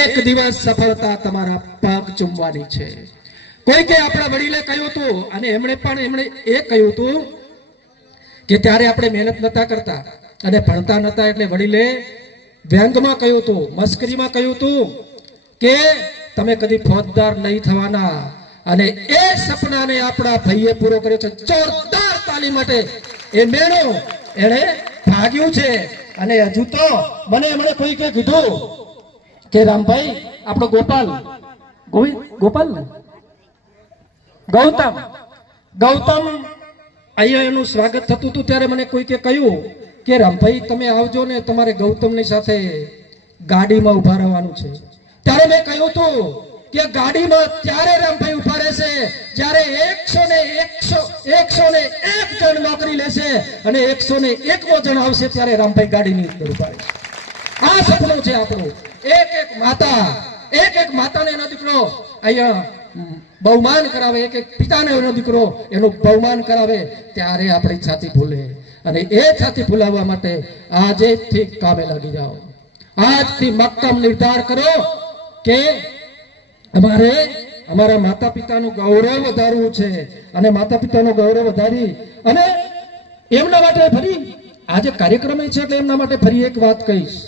એક દિવસ સફળતા તમારા પગ ચૂમવાની છે। કોઈ કે આપણા વડીલે કહ્યું હતું અને એમણે એ કહ્યું હતું કે ત્યારે આપણે મહેનત નતા કરતા અને ભણતા નતા, એટલે વડીલે વ્યંગમાં કહ્યું હતું, મસ્કરીમાં કહ્યું હતું કે તમે કદી ફોજદાર નહીં થવાના, અને એ સપનાને આપણા ભાઈએ પૂરો કર્યો છે। જોરદાર તાલી માટે એ મેણો એણે ભાગ્યું છે। અને હજુ તો મને એમણે કોઈ કે કીધું કે રામભાઈ આપણો ગોપાલ ને ગૌતમ અહીંયા એનું સ્વાગત થતું હતું, ત્યારે મને કોઈ કે કહ્યું કે રામભાઈ તમે આવજો ને તમારે ગૌતમની સાથે ગાડીમાં ઉભા રહેવાનું છે। ત્યારે મેં કહ્યું હતું કે ગાડીમાં ત્યારે રામભાઈ ઉભા રહેશે જ્યારે 101 જણ નોકરી લેશે અને 101મો જણ આવશે ત્યારે રામભાઈ ગાડીની અંદર ઉભા રહેશે। આ સપનું છે આપણું। એક માતાને એનો દીકરો અહીંયા બહુમાન કરાવે, એક પિતાને એનો દીકરો એનું બહુમાન કરાવે, ત્યારે આપણી છાતી ફૂલે। અને એ છાતી ફૂલાવવા માટે આજથી કામે લાગી જાઓ। આજથી મક્કમ નિર્ધાર કરો કે અમારે અમારા માતા પિતાનું ગૌરવ વધારવું છે, અને માતા પિતાનું ગૌરવ વધારી અને એમના માટે ફરી આજે કાર્યક્રમ છે એટલે એમના માટે ફરી એક વાત કહીશ।